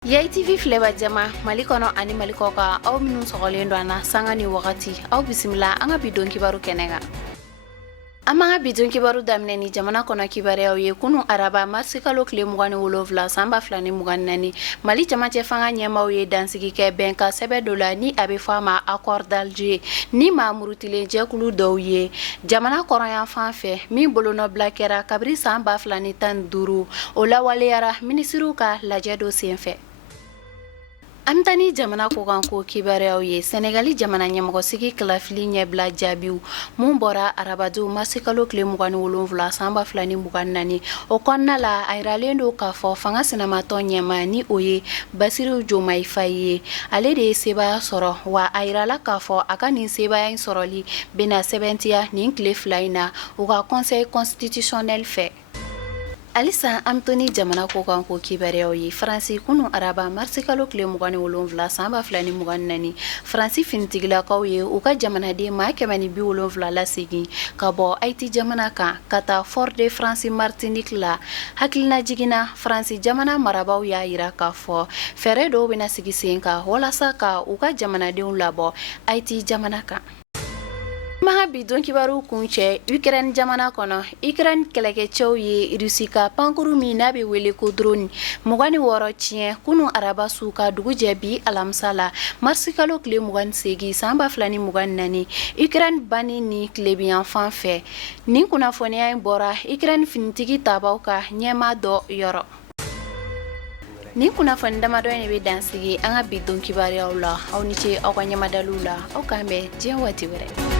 YTV Flavor Jama Malikono ani Malikoka au minun sogolendo ana sanga ni wakati au bisimila anga bidon kibaru kenega amanga bidon kibaru damne ni jamana kono kibare au ye kunu araba marsikalo kle mugani wolovla samba flani mugani nani mali jamaje fanga nyema ye dansigi ke benka $7 ni abe fama accord d'Alger ni mamurutile jekulu dowye jamana kono yan fanfe mi bolono blakera kabri samba flani tan duru ola waleyara ministru ka lajedo senfe Amtani jamana kokan ko kibareaw ye Senegali jamana ɲɛmɔgɔ sigi kilafili ɲɛbila jaabiw mun bɔra arabadu marsikalo kile 27 sanba 2024 o kɔnɔna la a yiralen do k'a fɔ fanga sinamatɔ ɲɛma ni o ye Basiru Jomayi Fayi ye ale de ye sebaya sɔrɔ wa a yirala k'a fɔ a ka nin sebaya in sɔrɔli bena sɛbɛntiya nin tile fila in na u ka conseil constitutionnel fɛ Alisa Amtoni jamana kokan ko kibareaw ye Faransi kunu araba marsikalo kile 27 sanba 2024 Faransi finitigilakaw ye u ka jamanaden maa 170 lasegin ka bɔ Haiti jamana kan ka taa Fort de France Martinique la hakilina jigina Faransi jamana marabaw y'a yira k'a fɔ fɛɛrɛ dɔw bena sigi sen kan walasa ka u ka jamanadenw labɔ Haiti jamana kan Maha bidon kibaru kunche Ukraine jamana kono Ukraine kɛlɛkɛcɛw ye Rusi ka pankuru min n'a bɛ wele ko drone 26 tiɲɛ kunu araba su ka dugu jɛ bi alamisa la marsikalo tile 28 sanba 2024 Ukraine bani ni tilebiyan fan fɛ nin kunnafoniya in bɔra Ukraine finitigi tabaw ka ɲɛma dɔ yɔrɔ Nin kunnafoni damadɔ in bɛ dansigi an ka bidon kibaruyaw la aw ni ce aw ka ɲɛmadalu la aw k'an bɛn diɲɛ waati wɛrɛ